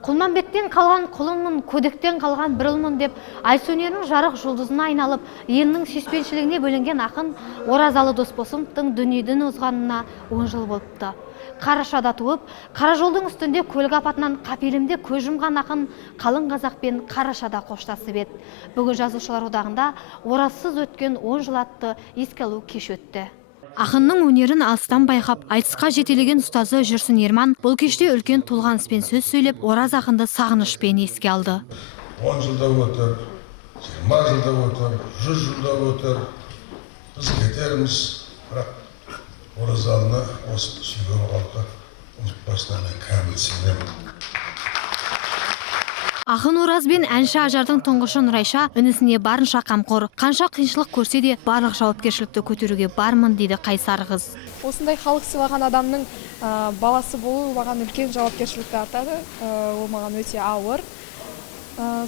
Құлманбеттен қалған құлынмын, көдектен қалған бір ұлмын деп айтыс өнерінің жарық жұлдызына айналып, елінің сүйіспеншілігіне бөленген ақын Оразалы Досбосыновтың дүниеден озғанына 10 жыл болыпты. Қарашада туып, қара жолдың үстінде көлік апатынан қапелімде көз жұмған ақын қалың қазақпен Қарашада қоштасып еді. Бүгін Жазушылар одағында оразсыз өткен 10 жыл атты еске алу кеші өтті. Ақынның өнерін алыстан байқап, айтысқа жетелеген ұстазы Жүрсін Ерман бұл кеште үлкен толғаныспен сөз сөйлеп, Ораз ақынды сағынышпен еске алды. 10 жылда өтір, 20 жылда өтір, 100 жылда өтір, біз кетерміз, бірақ Оразалыны осы сүйген халқы ұмытпасына мен кәміл сенемін. Ақын Ораз бен әнші Ажардың тұңғышы Нұрайша інісіне барынша қамқор, қанша қиыншылық көрсе де барлық жауапкершілікті көтеруге бармын дейді қайсар қыз. Осындай халық сыйлаған адамның баласы болу маған үлкен жауапкершілікті артады. Ол маған өте ауыр.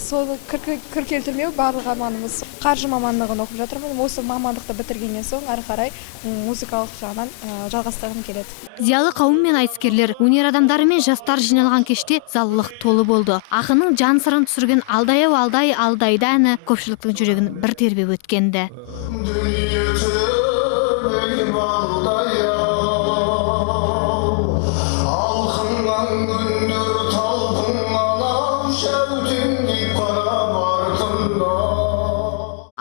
Сол кір келтірмеу барлық арманымыз. Қаржы мамандығын оқып жатырмын. Осы мамандықты бітіргеннен соң ары қарай музыкалық жағынан жалғастырғым келеді. Зиялы қауым мен айтыскерлер, өнер адамдары мен жастар жиналған кеште заллық толы болды. Ақынның жан сырын түсірген Алдаяу алдайды әні көпшіліктің жүрегін бір тербеп өткенді.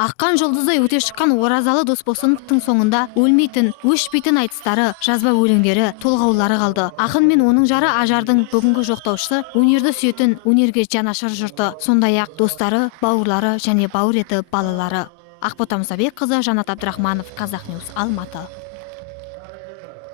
Аққан жұлдыздай өте шыққан Оразалы Досбосыновтың соңында өлмейтін, өшпейтін айтыстары, жазба өлеңдері, толғаулары қалды. Ақын мен оның жары Ажардың бүгінгі жоқтаушысы, өнерді сүйетін, өнерге жанашыр жұрты, сондай-ақ достары, бауырлары және бауыр еті балалары. Ақбота Мұсабекқызы, Жанат Абдрахманов, Қазақньюс, Алматы.